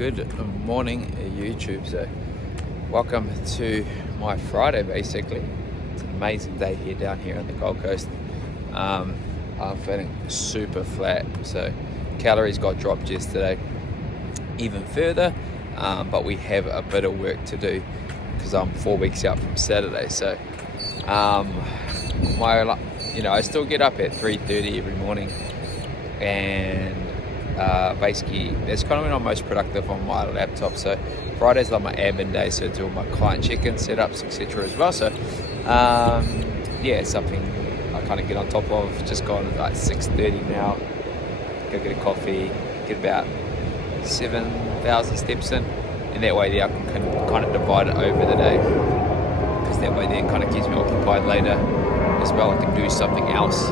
Good morning, YouTube. So, welcome to my Friday. Basically, it's an amazing day down here on the Gold Coast. I'm feeling super flat. So, calories got dropped yesterday, even further. But we have a bit of work to do because I'm 4 weeks out from Saturday. So, I still get up at 3:30 every morning, and basically that's kind of when I'm most productive on my laptop. So Friday's like my admin day, so do all my client check-in setups, etc. as well. So it's something I kind of get on top of. Just gone at like 6:30 now, go get a coffee, get about 7,000 steps in, and that way I can kind of divide it over the day, because that way it kind of keeps me occupied later as well. I can do something else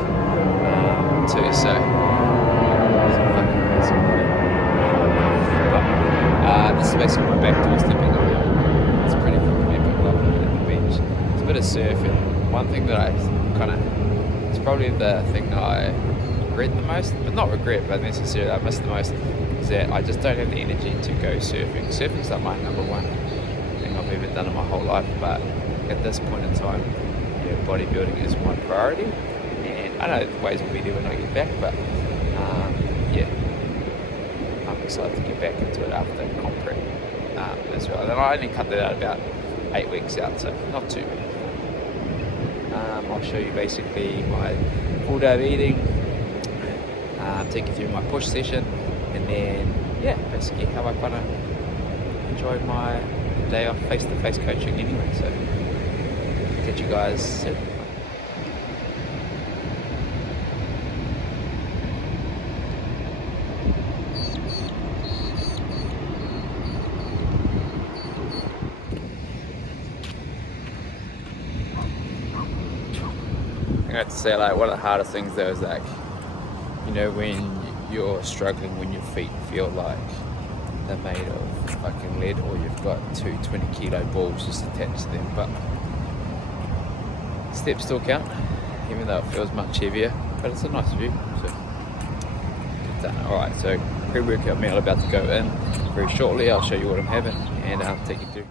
too. So this is basically my back door stepping around. It's pretty fucking epic, loving it at the beach. It's a bit of surfing. One thing that it's probably the thing that I regret the most, but not regret, but necessarily I miss the most, is that I just don't have the energy to go surfing. Surfing's like my number one thing I've ever done in my whole life, but at this point in time, bodybuilding is my priority, and I know the ways will be there when I get back, but I'm excited to get back into it after comp prep as well. And I only cut that out about 8 weeks out, so not too bad. I'll show you basically my full day of eating, take you through my push session, and then basically how I kind of enjoyed my day off face-to-face coaching anyway. So catch you guys soon. I have to say, like, one of the hardest things though is like, when you're struggling, when your feet feel like they're made of fucking lead, or you've got two 20-kilo balls just attached to them. But steps still count, even though it feels much heavier, but it's a nice view. So get done. Alright, so pre-workout meal about to go in very shortly. I'll show you what I'm having and I'll take you through.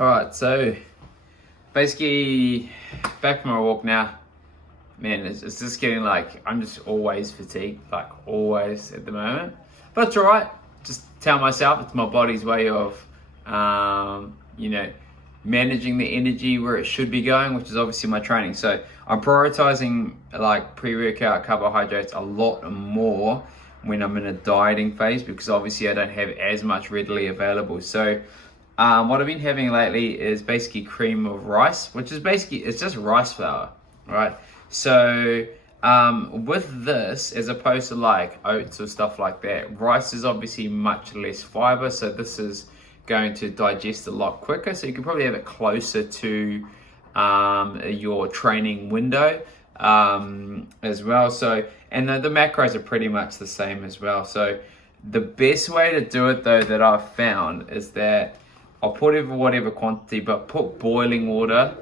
Alright, so basically back from my walk now. Man, it's just getting like, I'm just always fatigued, like always at the moment. But it's alright, just tell myself it's my body's way of, managing the energy where it should be going, which is obviously my training. So I'm prioritizing like pre-workout carbohydrates a lot more when I'm in a dieting phase, because obviously I don't have as much readily available. So what I've been having lately is basically cream of rice, which is basically, it's just rice flour, right? So with this, as opposed to like oats or stuff like that, rice is obviously much less fiber, so this is going to digest a lot quicker. So you can probably have it closer to your training window as well. So, and the macros are pretty much the same as well. So the best way to do it though that I've found is that I'll put whatever quantity, but put boiling water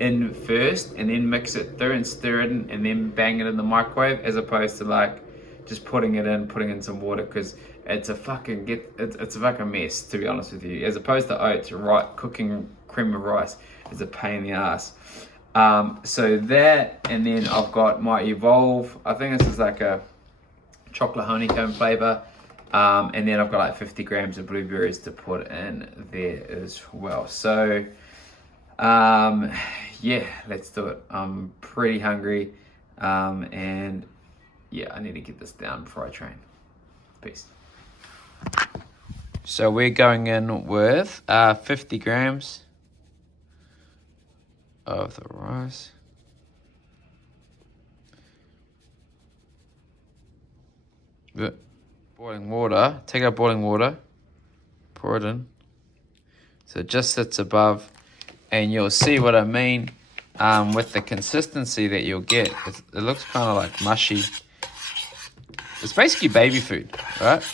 in first, and then mix it through and stir it in, and then bang it in the microwave, as opposed to like just putting in some water, because it's a fucking mess, to be honest with you. As opposed to oats, cooking cream of rice is a pain in the ass. So that, and then I've got my Evolve. I think this is like a chocolate honeycomb flavor. And then I've got like 50 grams of blueberries to put in there as well. So, let's do it. I'm pretty hungry. And I need to get this down before I train. Peace. So we're going in with 50 grams of the rice. Good. Boiling water, take out boiling water, pour it in, so it just sits above, and you'll see what I mean with the consistency that you'll get. It looks kind of like mushy. It's basically baby food, right?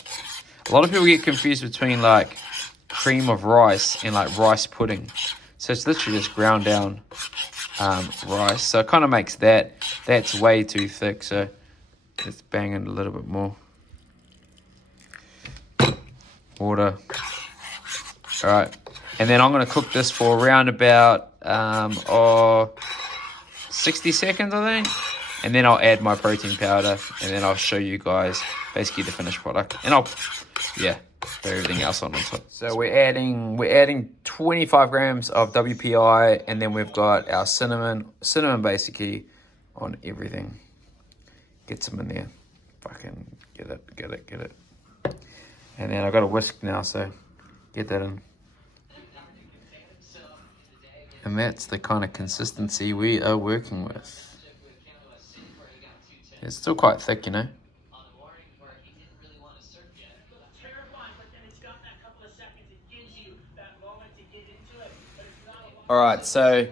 A lot of people get confused between like cream of rice and like rice pudding. So it's literally just ground down rice. So it kind of makes that's way too thick. So let's bang it a little bit more. Water. All right. And then I'm going to cook this for around about 60 seconds, I think. And then I'll add my protein powder, and then I'll show you guys basically the finished product. And I'll, throw everything else on top. So we're adding 25 grams of WPI, and then we've got our cinnamon basically on everything. Get some in there. Fucking get it. And then I've got a whisk now, so get that in. And that's the kind of consistency we are working with. It's still quite thick, you know. Alright, so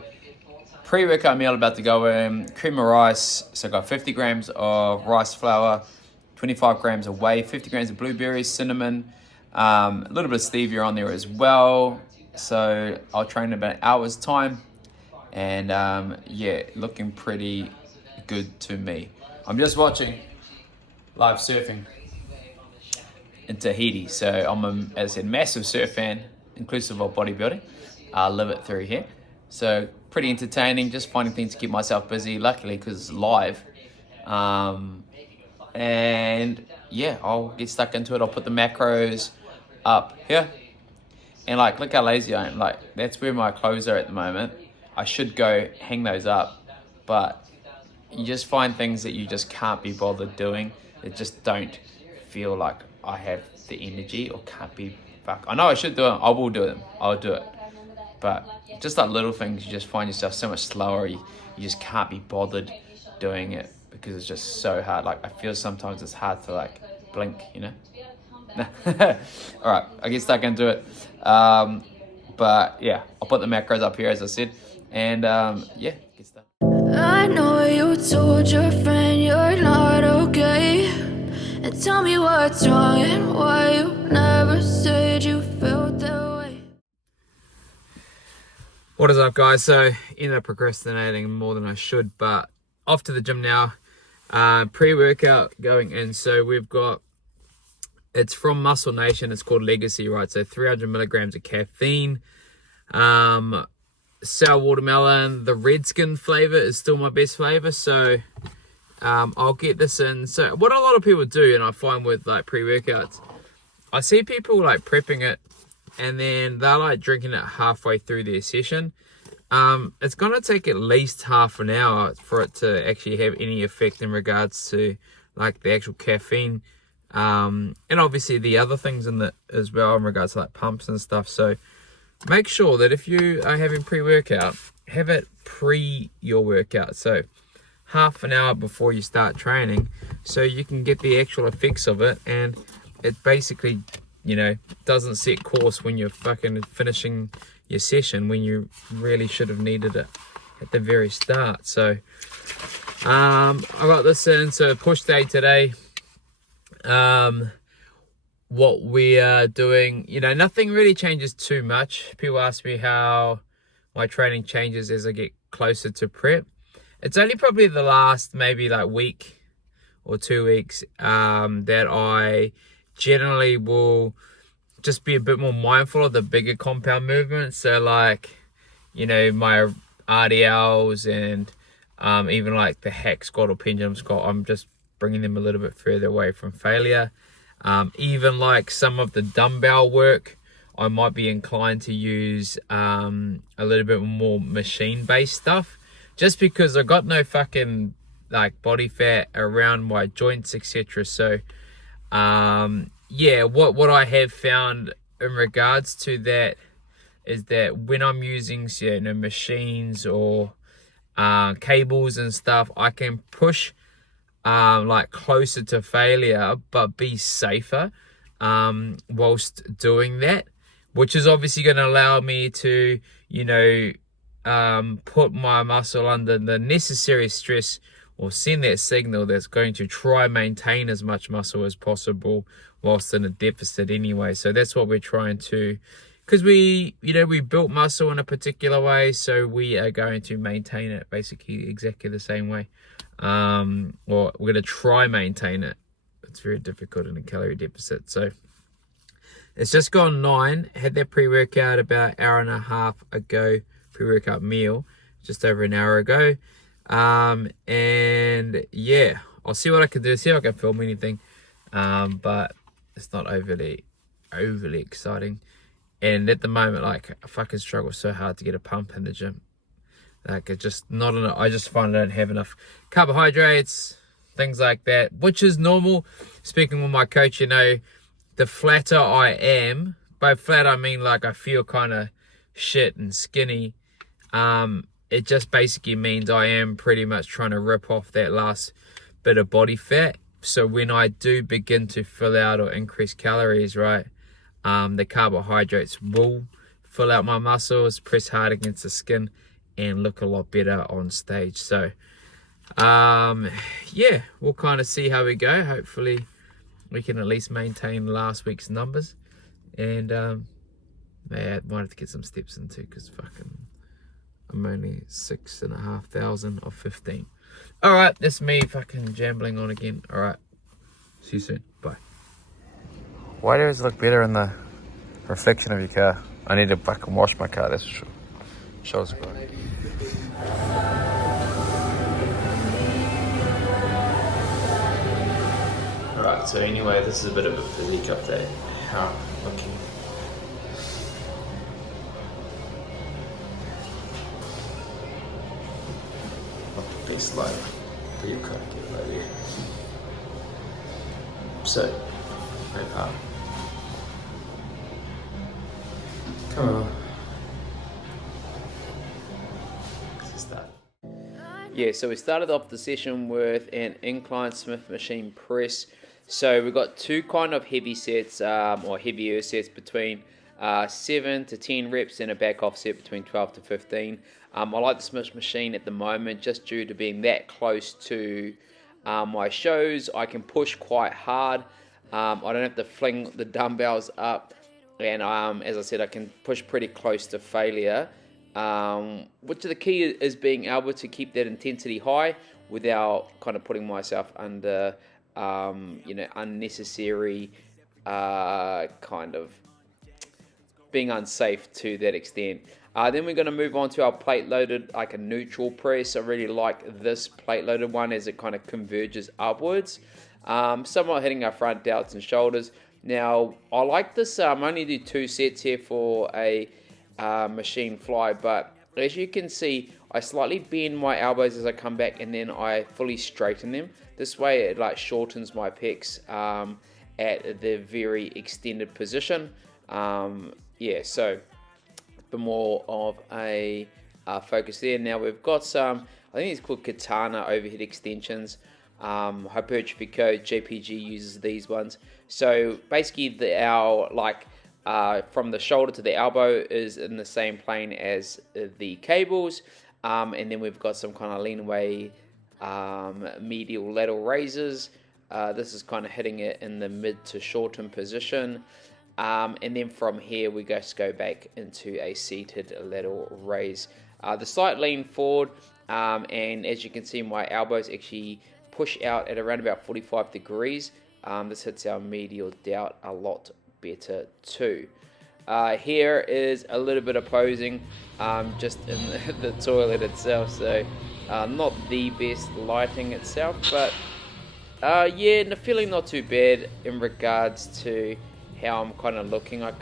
pre-workout meal about to go in. Cream of rice. So I got 50 grams of rice flour, 25 grams of whey, 50 grams of blueberries, cinnamon, a little bit of stevia on there as well. So I'll train in about an hour's time. And looking pretty good to me. I'm just watching live surfing in Tahiti. So I'm as I said, massive surf fan, inclusive of bodybuilding. I live it through here. So pretty entertaining, just finding things to keep myself busy, luckily because it's live. I'll get stuck into it. I'll put the macros up here. And like, look how lazy I am. Like, that's where my clothes are at the moment. I should go hang those up, but you just find things that you just can't be bothered doing. That just don't feel like I have the energy or can't be fuck. I know I should do it. I will do them. I'll do it. But just like little things, you just find yourself so much slower. You just can't be bothered doing it because it's just so hard. Like I feel sometimes it's hard to like blink, you know. All right, I get stuck into it. But yeah, I'll put the macros up here as I said, and get stuck. I know you told your friend you're not okay, and tell me what's wrong and why you never said you felt that way. What is up, guys? So ended up procrastinating more than I should, but off to the gym now. Pre-workout going in. So we've got, it's from Muscle Nation. It's called Legacy, right? So 300 milligrams of caffeine. Sour watermelon. The red skin flavor is still my best flavor. So I'll get this in. So what a lot of people do, and I find with like pre-workouts, I see people like prepping it and then they're like drinking it halfway through their session. It's going to take at least half an hour for it to actually have any effect in regards to like the actual caffeine. And obviously the other things in it as well in regards to like pumps and stuff. So make sure that if you are having pre-workout, have it pre your workout. So half an hour before you start training, so you can get the actual effects of it. And it basically, you know, doesn't set course when you're fucking finishing your session when you really should have needed it at the very start. So I got this in. So push day today. What we are doing, you know, nothing really changes too much. People ask me how my training changes as I get closer to prep. It's only probably the last maybe like week or 2 weeks that I generally will just be a bit more mindful of the bigger compound movements. So like, you know, my RDLs and even like the hack squat or pendulum squat, I'm just bringing them a little bit further away from failure. Even like some of the dumbbell work, I might be inclined to use a little bit more machine-based stuff, just because I got no fucking like body fat around my joints, etc. So what I have found in regards to that is that when I'm using, you know, machines or cables and stuff, I can push like closer to failure but be safer whilst doing that, which is obviously going to allow me to, you know, put my muscle under the necessary stress or send that signal that's going to try maintain as much muscle as possible whilst in a deficit anyway. So that's what we're trying to because we built muscle in a particular way, so we are going to maintain it basically exactly the same way. Or we're going to try maintain it. It's very difficult in a calorie deficit. So it's just gone 9. Had that pre-workout about an hour and a half ago. Pre-workout meal just over an hour ago. And yeah, I'll see what I can do. See if I can film anything. But it's not overly exciting. And at the moment, like, I fucking struggle so hard to get a pump in the gym. Like, it's just not enough. I just find I don't have enough carbohydrates, things like that, which is normal. Speaking with my coach, the flatter I am, by flat I mean like I feel kind of shit and skinny. It just basically means I am pretty much trying to rip off that last bit of body fat. So when I do begin to fill out or increase calories, right, the carbohydrates will fill out my muscles, press hard against the skin, and look a lot better on stage. So yeah, we'll kind of see how we go. Hopefully we can at least maintain last week's numbers, and yeah, I might have to get some steps in too, because fucking I'm only 6,500 of 15. All right, that's me fucking jambling on again. All right, see you soon. Bye. Why does it look better in the reflection of your car? I need to fucking wash my car, that's for sure. Show us about it. Alright, so anyway, this is a bit of a physique update. How I'm looking. Not the best light, but you can't get right there. So, right up. Come on. Yeah, so we started off the session with an incline Smith machine press. So we've got 2 kind of heavy sets, or heavier sets between 7 to 10 reps, and a back off set between 12 to 15. I like the Smith machine at the moment just due to being that close to my shows. I can push quite hard. I don't have to fling the dumbbells up, and as I said, I can push pretty close to failure. Which the key is being able to keep that intensity high without kind of putting myself under unnecessary kind of being unsafe to that extent. Then we're going to move on to our plate loaded, like a neutral press. I really like this plate loaded one as it kind of converges upwards, somewhat hitting our front delts and shoulders. Now I like this. I only do 2 sets here for a machine fly, but as you can see, I slightly bend my elbows as I come back, and then I fully straighten them. This way it like shortens my pecs at the very extended position. Yeah, so a bit more of a focus there. Now we've got some, I think it's called Katana overhead extensions. Hypertrophy code JPG uses these ones. So basically our from the shoulder to the elbow is in the same plane as the cables, and then we've got some kind of lean away medial lateral raises. This is kind of hitting it in the mid to short term position, and then from here we just go back into a seated lateral raise. The slight lean forward, and as you can see, my elbows actually push out at around about 45 degrees. This hits our medial delt a lot better too. Here is a little bit of posing, just in the toilet itself, so not the best lighting itself, but yeah, feeling not too bad in regards to how I'm kind of looking. I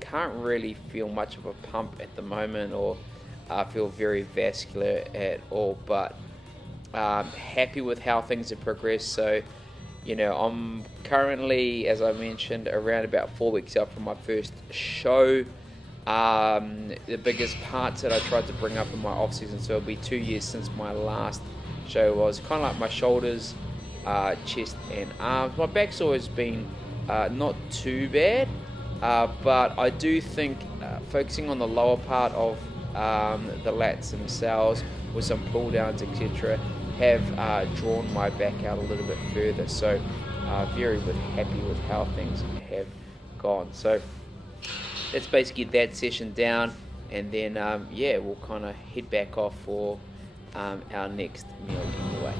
can't really feel much of a pump at the moment, or feel very vascular at all, but happy with how things have progressed. So I'm currently, as I mentioned, around about 4 weeks out from my first show. The biggest parts that I tried to bring up in my off season, so it'll be 2 years since my last show, was kind of like my shoulders, chest and arms. My back's always been not too bad, but I do think focusing on the lower part of the lats themselves with some pull downs, etc., have drawn my back out a little bit further. So very happy with how things have gone. So let's basically get that session down, and then yeah, we'll kind of head back off for our next meal anyway.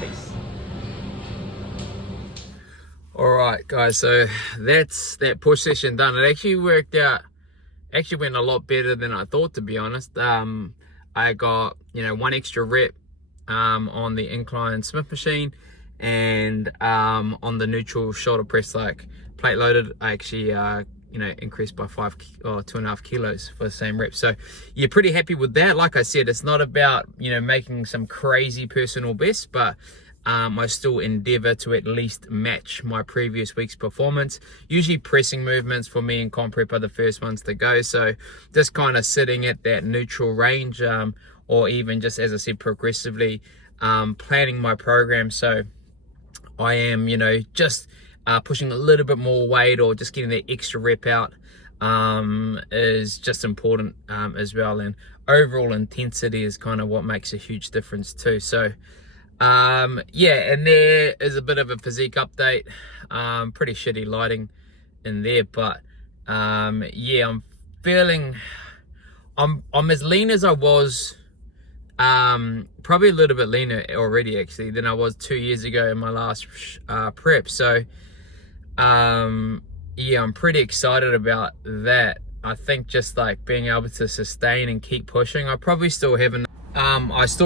Peace. Alright guys, so that's that push session done. It actually worked out, actually went a lot better than I thought, to be honest. I got, one extra rep on the incline Smith machine, and on the neutral shoulder press, like plate loaded, I actually increased by 2.5 kilos for the same rep. So you're pretty happy with that. Like I said, it's not about making some crazy personal best, but I still endeavor to at least match my previous week's performance. Usually pressing movements for me in comp prep are the first ones to go, so just kind of sitting at that neutral range, or even just, as I said, progressively planning my program. So I am just pushing a little bit more weight, or just getting that extra rep out is just important as well. And overall intensity is kind of what makes a huge difference too. So yeah, and there is a bit of a physique update. Pretty shitty lighting in there, but yeah, I'm feeling I'm as lean as I was, probably a little bit leaner already actually than I was 2 years ago in my last prep. So yeah, I'm pretty excited about that. I think just like being able to sustain and keep pushing. I probably still have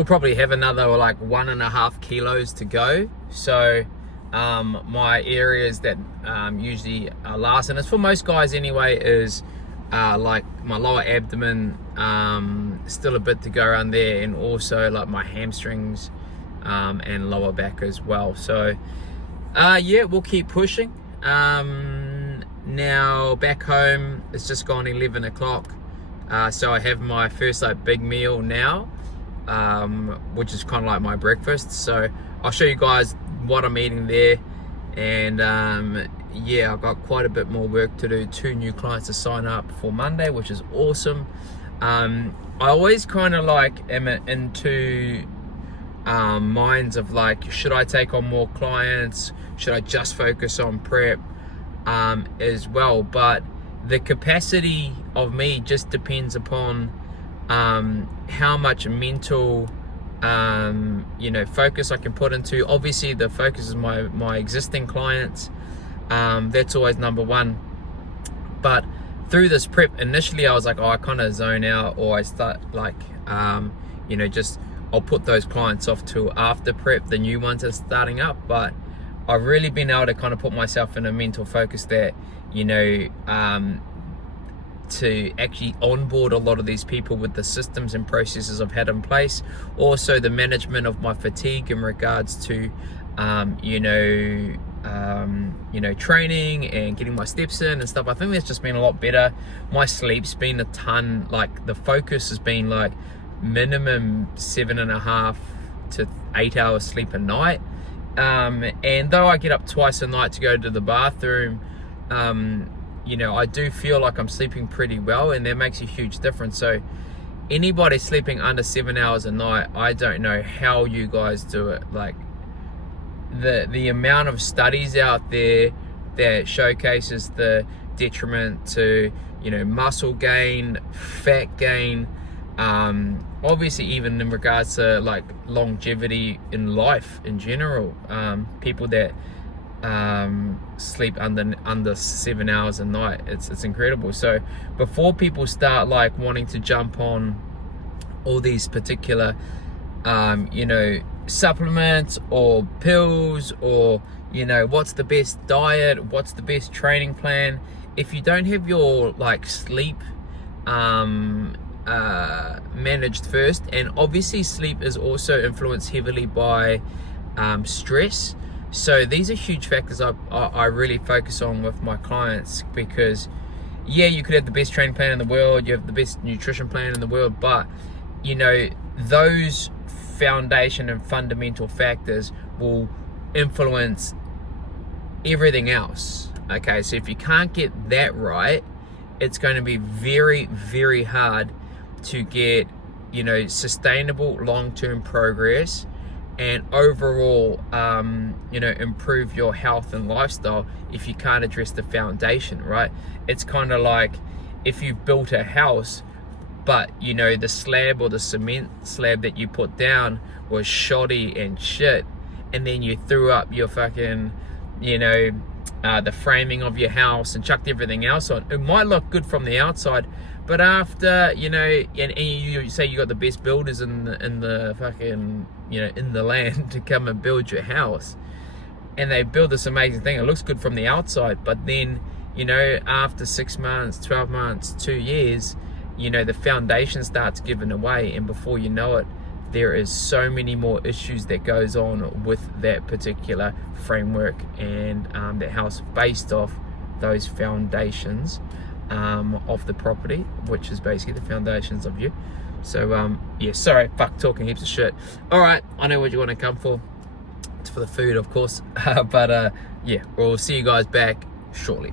probably have another like 1.5 kilos to go. So my areas that usually are last, and it's for most guys anyway, is like my lower abdomen, still a bit to go around there, and also like my hamstrings and lower back as well. So yeah, we'll keep pushing. Now back home, it's just gone 11 o'clock, so I have my first like big meal now, which is kind of like my breakfast. So I'll show you guys what I'm eating there. And yeah, I've got quite a bit more work to do. 2 new clients to sign up for Monday, which is awesome. I always kind of like am into minds of like, should I take on more clients? Should I just focus on prep as well? But the capacity of me just depends upon how much mental focus I can put into. Obviously the focus is my existing clients. That's always number one. But through this prep, initially I was like, I kind of zone out, or I start like just I'll put those clients off to after prep, the new ones are starting up. But I've really been able to kind of put myself in a mental focus that to actually onboard a lot of these people with the systems and processes I've had in place. Also the management of my fatigue in regards to training and getting my steps in and stuff. I think that's just been a lot better. My sleep's been a ton. Like the focus has been like minimum 7.5 to 8 hours sleep a night. And though I get up twice a night to go to the bathroom, I do feel like I'm sleeping pretty well, and that makes a huge difference. So anybody sleeping under 7 hours a night, I don't know how you guys do it. Like the amount of studies out there that showcases the detriment to muscle gain, fat gain, obviously even in regards to like longevity in life in general. People that sleep under 7 hours a night, it's incredible. So before people start like wanting to jump on all these particular supplements or pills, or what's the best diet, what's the best training plan, if you don't have your like sleep managed first, and obviously sleep is also influenced heavily by stress. So these are huge factors I really focus on with my clients, because yeah, you could have the best training plan in the world, you have the best nutrition plan in the world, but those foundation and fundamental factors will influence everything else. Okay, so if you can't get that right, it's going to be very, very hard to get sustainable long-term progress and overall improve your health and lifestyle if you can't address the foundation, right? It's kind of like if you've built a house, but you know the slab or the cement slab that you put down was shoddy and shit, and then you threw up your fucking, you know, the framing of your house and chucked everything else on, it might look good from the outside, but after, you know, and you say you got the best builders in the fucking, you know, in the land to come and build your house, and they build this amazing thing, it looks good from the outside, but then, you know, after 6 months, 12 months, 2 years, you know, the foundation starts giving away, and before you know it, there is so many more issues that goes on with that particular framework and that house based off those foundations of the property, which is basically the foundations of you. So yeah, sorry, fuck, talking heaps of shit. All right, I know what you want to come for. It's for the food, of course. But yeah, we'll see you guys back shortly.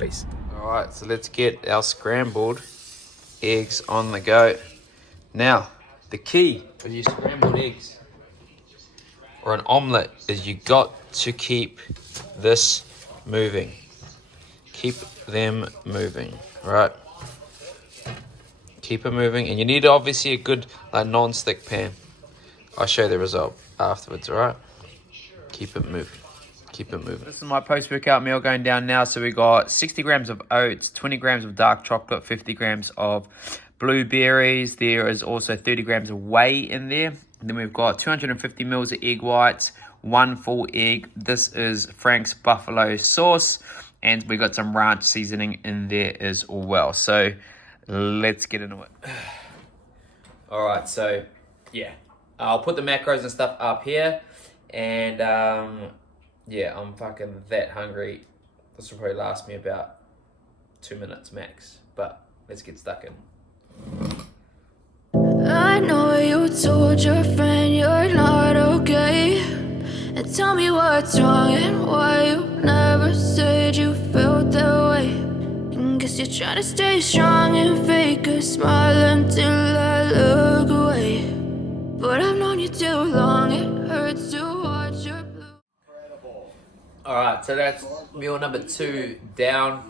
Peace. All right, so let's get our scrambled eggs on the go. Now, the key with your scrambled eggs or an omelette is you got to keep this moving. Keep them moving, right? Keep it moving, and you need obviously a good non-stick pan. I'll show you the result afterwards, all right? Keep it moving. Keep it moving. This is my post-workout meal going down now. So we got 60 grams of oats, 20 grams of dark chocolate, 50 grams of blueberries. There is also 30 grams of whey in there. And then we've got 250 mils of egg whites, 1 full egg. This is Frank's buffalo sauce. And we got some ranch seasoning in there as well. So let's get into it. All right, so yeah, I'll put the macros and stuff up here. And yeah, I'm fucking that hungry. This will probably last me about 2 minutes max. But let's get stuck in. I know you told your friend you're not okay, and tell me what's wrong and why you never said you felt that way. And guess you're trying to stay strong and fake a smile until I look away. But I've known you too long, it hurts to watch your blue. Alright, so that's meal number 2 down.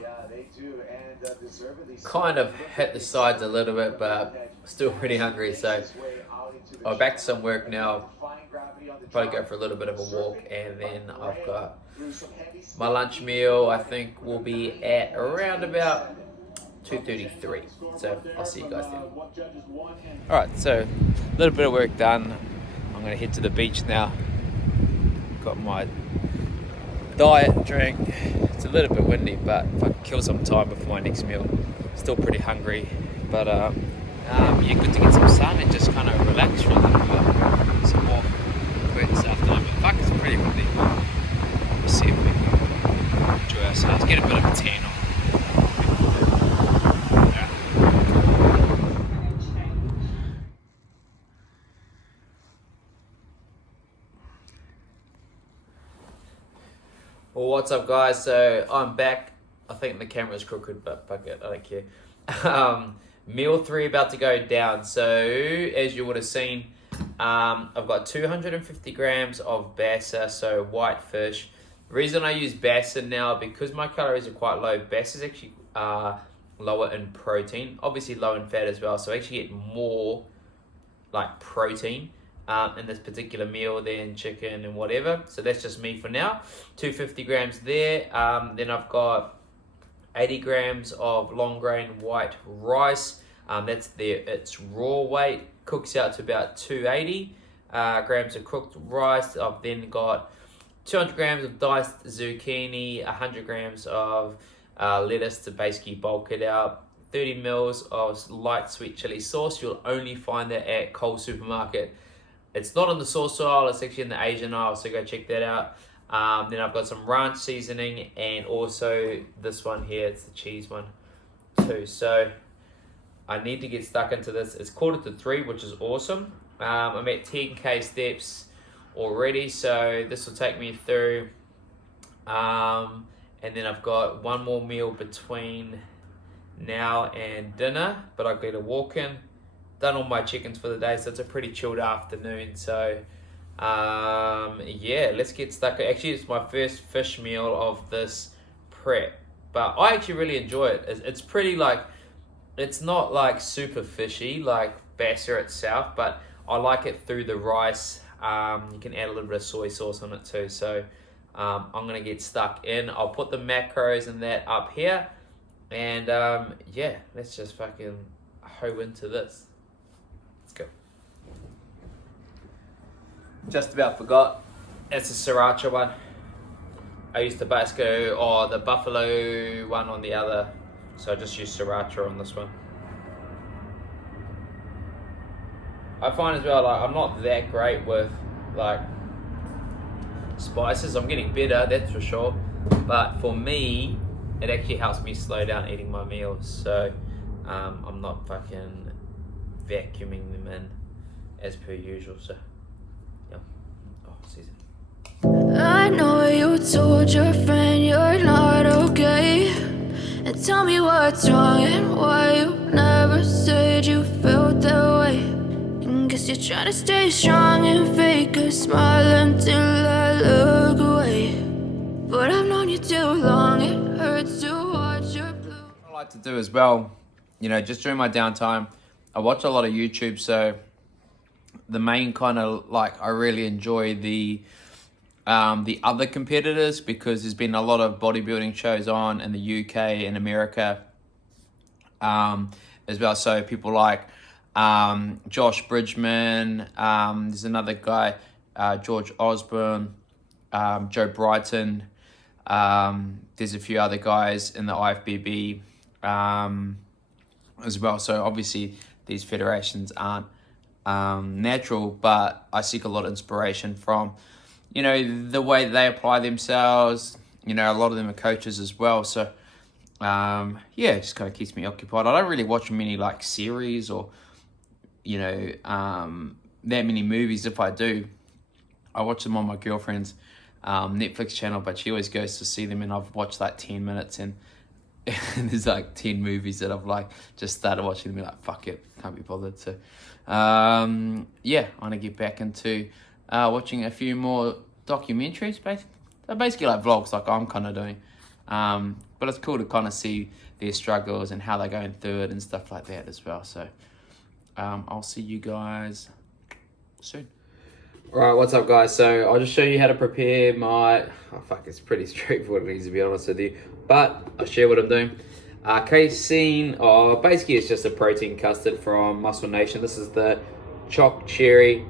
Kind of hit the sides a little bit, but still pretty hungry. So I'm back to some work now. Probably go for a little bit of a walk, and then I've got my lunch meal. I think will be at around about 2:33. So I'll see you guys then. Alright, so a little bit of work done. I'm gonna head to the beach now. Got my diet drink. It's a little bit windy, but if I can kill some time before my next meal. Still pretty hungry, but yeah, good to get some sun and just kind of relax for a little bit. Some more work this afternoon, but fuck, it's pretty windy. Let's see if we can enjoy ourselves, get a bit of a tan on. Well, what's up, guys? So I'm back. I think the camera's crooked, but fuck it, I don't care. Meal 3 about to go down. So as you would have seen, I've got 250 grams of bassa, so white fish. The reason I use bassa now, because my calories are quite low, bassa is actually lower in protein, obviously low in fat as well, so I actually get more like protein in this particular meal than chicken and whatever. So that's just me for now. 250 grams there. Then I've got 80 grams of long grain white rice. That's its raw weight. Cooks out to about 280 grams of cooked rice. I've then got 200 grams of diced zucchini, 100 grams of lettuce to basically bulk it out, 30 mils of light sweet chili sauce. You'll only find that at Coles Supermarket. It's not on the sauce aisle, it's actually in the Asian aisle, so go check that out. Then I've got some ranch seasoning, and also this one here, it's the cheese one too. So I need to get stuck into this. It's 2:45, which is awesome. I'm at 10k steps already, so this will take me through. And then I've got one more meal between now and dinner, but I've got to walk in. Done all my chickens for the day, so it's a pretty chilled afternoon. So yeah, let's get stuck. Actually, it's my first fish meal of this prep. but I actually really enjoy it. It's pretty like, it's not like super fishy like Bassa itself, but I like it through the rice. You can add a little bit of soy sauce on it too. So I'm gonna get stuck in. I'll put the macros and that up here, and yeah, let's just fucking hoe into this. Let's go. Just about forgot. It's a sriracha one. I used Tabasco or the buffalo one on the other, so I just used sriracha on this one. I find as well, like, I'm not that great with like spices. I'm getting better, that's for sure. But for me, it actually helps me slow down eating my meals. So I'm not fucking vacuuming them in as per usual. So yeah. Oh, season. I know you told your friend you're not okay, and tell me what's wrong and why you never said you felt that way. And guess you're trying to stay strong and fake a smile until I look away. But I've known you too long, it hurts to watch your blue. What I like to do as well, you know, just during my downtime, I watch a lot of YouTube. So the main kind of like, I really enjoy the other competitors, because there's been a lot of bodybuilding shows on in the UK and America as well. So people like Josh Bridgman, there's another guy, George Osborne, Joe Brighton, there's a few other guys in the IFBB as well. So obviously these federations aren't natural, but I seek a lot of inspiration from, you know, the way they apply themselves. You know, a lot of them are coaches as well. So, yeah, it just kind of keeps me occupied. I don't really watch many, like, series or, you know, that many movies. If I do, I watch them on my girlfriend's Netflix channel, but she always goes to see them, and I've watched, like, 10 minutes, and there's, like, 10 movies that I've, like, just started watching them and be like, fuck it, can't be bothered. So, yeah, I'm going to get back into watching a few more documentaries, basically like vlogs, like I'm kind of doing. But it's cool to kind of see their struggles and how they're going through it and stuff like that as well. So I'll see you guys soon. Alright, what's up guys? So I'll just show you how to prepare my, it's pretty straightforward, to be honest with you. But I'll share what I'm doing. Casein, basically it's just a protein custard from Muscle Nation. This is the choc cherry.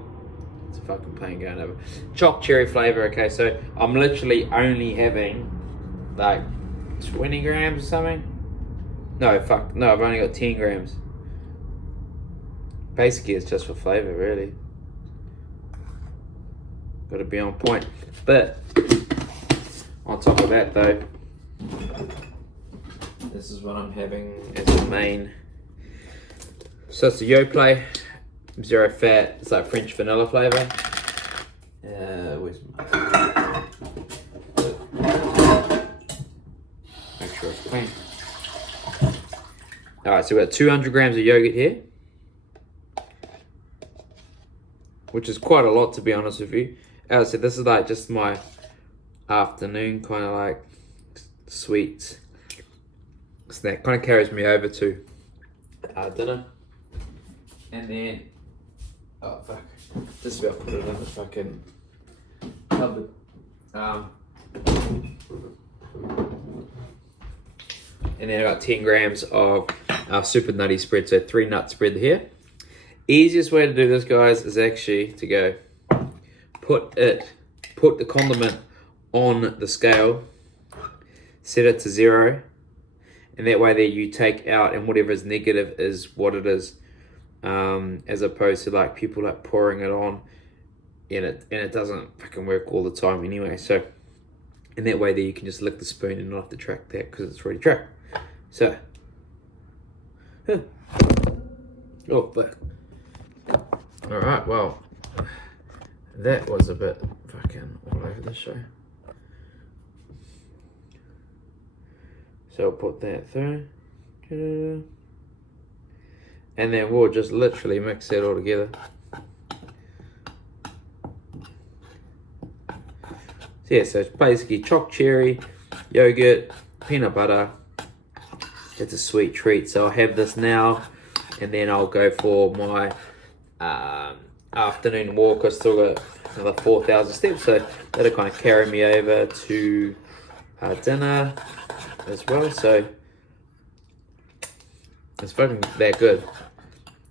It's a fucking pain going over. Choc cherry flavor. Okay, so I'm literally only having like 20 grams or something. No, I've only got 10 grams. Basically, it's just for flavor, really. Got to be on point. But on top of that, though, this is what I'm having as the main. So it's a Yoplait. Zero fat, it's like French vanilla flavor. Where's my... Make sure it's clean. Alright, so we've got 200 grams of yogurt here, which is quite a lot, to be honest with you. As I said, this is like just my afternoon kind of like sweet snack. Kind of carries me over to dinner. And then, oh fuck, just about put it in the fucking cupboard. And then I got 10 grams of super nutty spread, so 3 nut spread here. Easiest way to do this, guys, is actually to go put the condiment on the scale, set it to 0, and that way there you take out, and whatever is negative is what it is. As opposed to like people like pouring it on, and it doesn't fucking work all the time anyway. So, and that way there you can just lick the spoon and not have to track that because it's already tracked. So, oh fuck. All right, well, that was a bit fucking all over the show. So I'll put that through. And then we'll just literally mix it all together. So yeah, so it's basically choc cherry, yogurt, peanut butter. It's a sweet treat. So I have this now, and then I'll go for my afternoon walk. I still got another 4,000 steps, so that'll kind of carry me over to dinner as well. So it's fucking that good.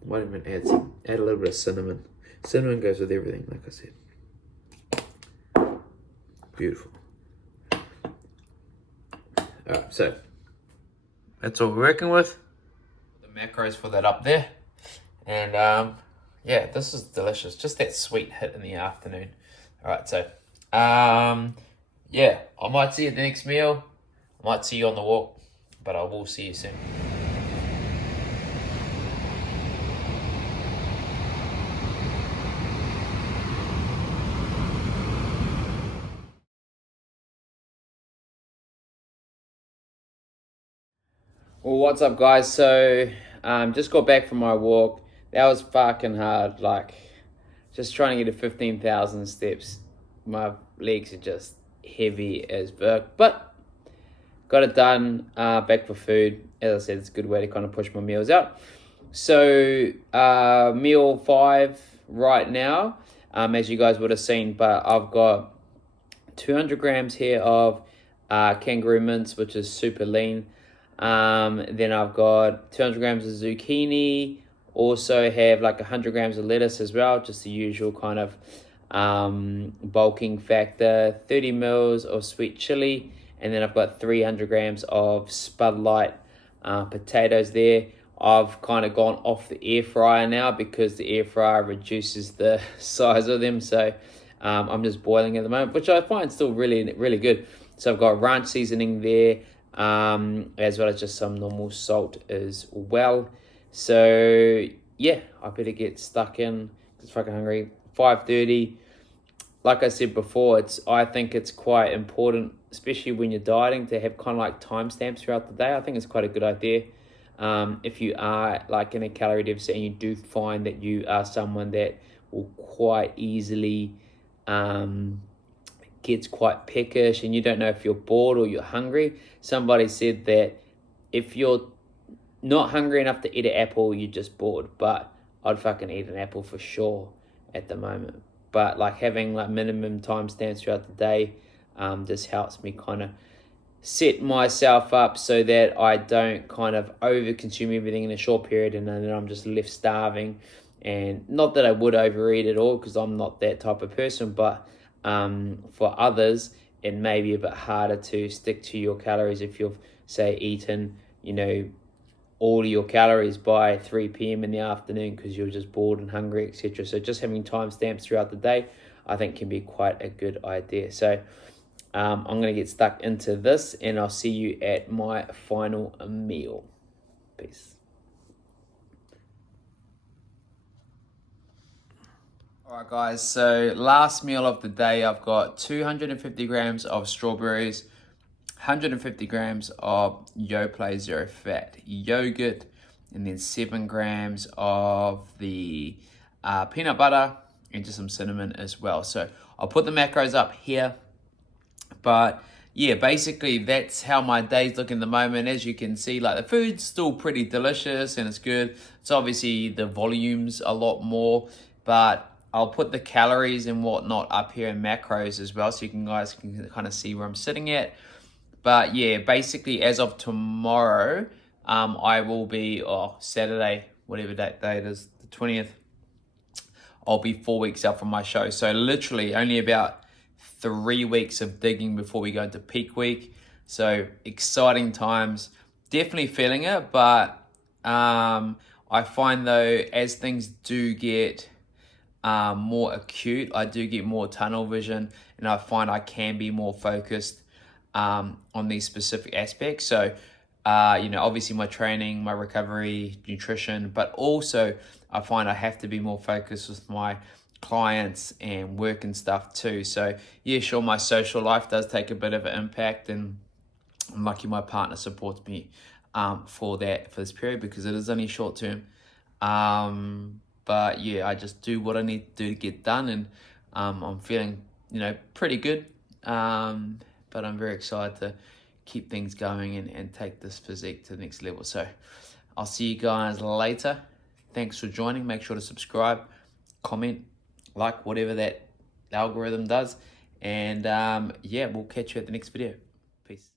Might even add a little bit of cinnamon. Cinnamon goes with everything, like I said. Beautiful. Alright, so that's all we're working with. The macros for that up there. And yeah, this is delicious. Just that sweet hit in the afternoon. Alright, so yeah, I might see you at the next meal. I might see you on the walk, but I will see you soon. Well, what's up, guys? So, just got back from my walk. That was fucking hard. Like, just trying to get to 15,000 steps. My legs are just heavy as fuck, but got it done. Back for food. As I said, it's a good way to kind of push my meals out. So, meal 5 right now, as you guys would have seen, but I've got 200 grams here of kangaroo mince, which is super lean. Then I've got 200 grams of zucchini. Also have like 100 grams of lettuce as well, just the usual kind of bulking factor. 30 mils of sweet chili, and then I've got 300 grams of Spud Light potatoes there. I've kind of gone off the air fryer now because the air fryer reduces the size of them. So I'm just boiling at the moment, which I find still really, really good. So I've got ranch seasoning there, as well as just some normal salt as well. So yeah, I better get stuck in. It's fucking hungry. 5:30. Like I said before, I think it's quite important, especially when you're dieting, to have kind of like timestamps throughout the day. I think it's quite a good idea. If you are like in a calorie deficit and you do find that you are someone that will quite easily gets quite peckish and you don't know if you're bored or you're hungry. Somebody said that if you're not hungry enough to eat an apple, you're just bored. But I'd fucking eat an apple for sure at the moment. But like having like minimum timestamps throughout the day just helps me kind of set myself up so that I don't kind of over consume everything in a short period and then I'm just left starving. And not that I would overeat at all, because I'm not that type of person, but for others it may be a bit harder to stick to your calories if you've, say, eaten, you know, all of your calories by 3 p.m. in the afternoon because you're just bored and hungry, etc. So just having timestamps throughout the day, I think, can be quite a good idea. So I'm going to get stuck into this, and I'll see you at my final meal. Peace. Alright guys, so last meal of the day, I've got 250 grams of strawberries, 150 grams of Yoplait Zero Fat yogurt, and then 7 grams of the peanut butter, and just some cinnamon as well. So I'll put the macros up here, but yeah, basically that's how my day's looking at the moment. As you can see, like the food's still pretty delicious and it's good. It's obviously the volume's a lot more, but I'll put the calories and whatnot up here in macros as well, so you guys can kind of see where I'm sitting at. But yeah, basically as of tomorrow, I will be, Saturday, whatever day it is, the 20th, I'll be 4 weeks out from my show. So literally only about 3 weeks of digging before we go into peak week. So exciting times, definitely feeling it. But I find though, as things do get more acute, I do get more tunnel vision, and I find I can be more focused on these specific aspects. So obviously my training, my recovery, nutrition, but also I find I have to be more focused with my clients and work and stuff too. So yeah, sure, my social life does take a bit of an impact, and I'm lucky my partner supports me for this period, because it is only short term. But yeah, I just do what I need to do to get done, and I'm feeling, pretty good. But I'm very excited to keep things going and take this physique to the next level. So I'll see you guys later. Thanks for joining. Make sure to subscribe, comment, like, whatever that algorithm does. And yeah, we'll catch you at the next video. Peace.